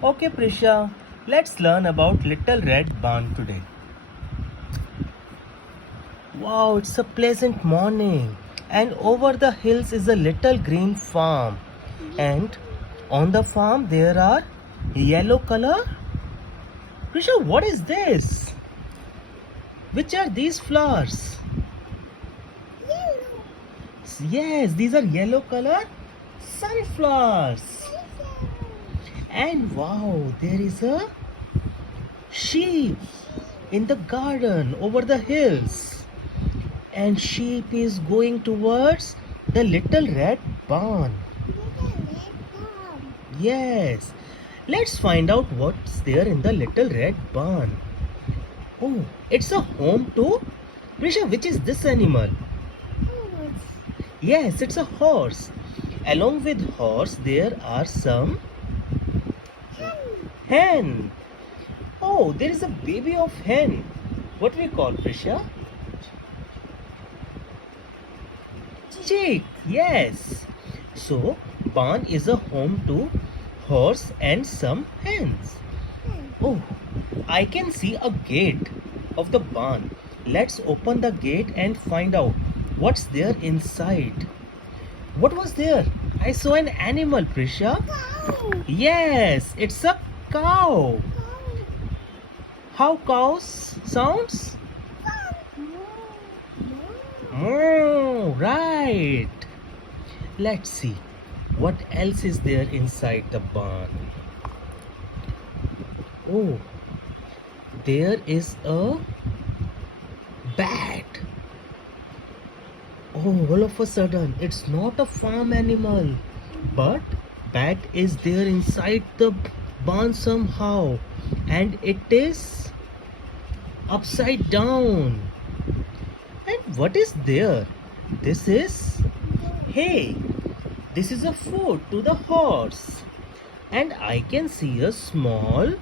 Okay, Prisha, let's learn about Little Red Barn today. Wow, it's a pleasant morning, and over the hills is a little green farm. And on the farm, there are yellow color. Prisha, what is this? Which are these flowers? Yes, these are yellow color sunflowers. And wow, there is a sheep in the garden over the hills. And sheep is going towards the little red barn. Yes, let's find out what's there in the little red barn. Oh, it's a home to Prisha. Which is this animal? Yes, it's a horse. Along with horse, there are some hen. Oh, there is a baby of hen. What we call Prisha? Chick. Yes. So, barn is a home to horse and some hens. Oh, I can see a gate of the barn. Let's open the gate and find out what's there inside. What was there? I saw an animal, Prisha. Yes, it's a cow. How cows sounds? Moo, right. Let's see what else is there inside the barn. Oh, there is a bat. Oh, all of a sudden, it's not a farm animal, but bat is there inside the barn somehow, and it is upside down. And what is there? This is hay. This is a food to the horse. And I can see a small,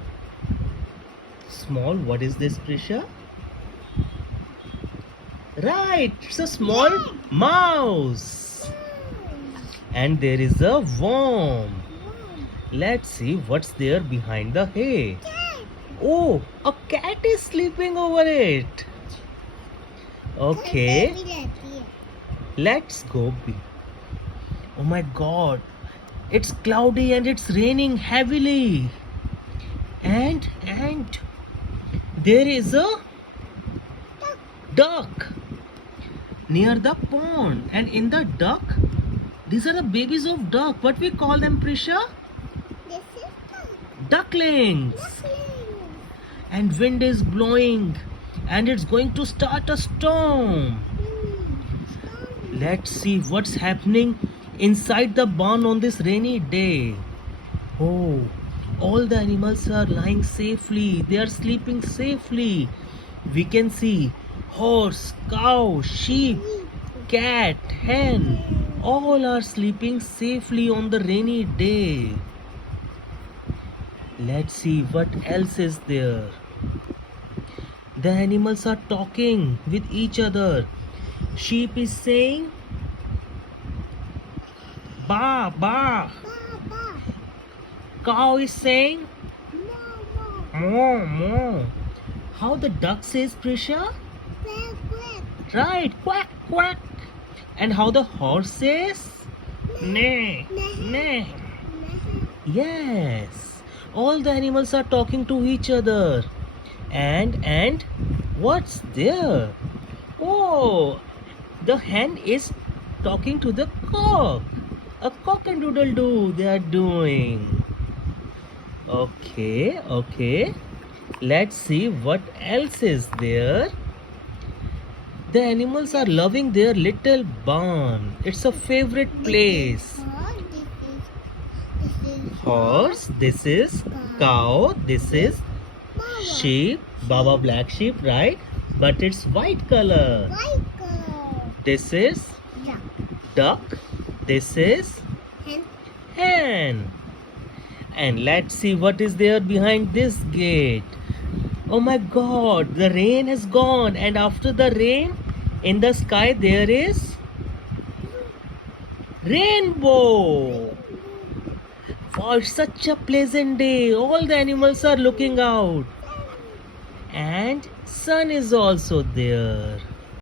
what is this, Prisha? Right, it's a small mouse. And there is a worm. Let's see what's there behind the hay. Oh, a cat is sleeping over it. Okay, let's go. Oh my god, it's cloudy and it's raining heavily. And there is a duck near the pond, and in the duck, these are the babies of duck. What we call them, Prisha? Ducklings. And wind is blowing and it's going to start a storm. Let's see what's happening inside the barn on this rainy day. Oh, all the animals are lying safely. They are sleeping safely. We can see horse, cow, sheep, cat, hen. All are sleeping safely on the rainy day. Let's see what else is there. The animals are talking with each other. Sheep is saying ba ba. Cow is saying moo moo. How the duck says, Prisha? Right, quack quack. And how the horse says? Neigh neigh. Yes, all the animals are talking to each other. And what's there? Oh, the hen is talking to the cock. A cock and doodle doo they are doing. Okay. Let's see what else is there. The animals are loving their little barn. It's a favorite place. Horse, this is cow, this is sheep, Baba black sheep, right? But it's white color. This is duck, this is hen. And let's see what is there behind this gate. Oh my god, the rain has gone, and after the rain, in the sky there is rainbow. Oh, it's such a pleasant day. All the animals are looking out. And sun is also there.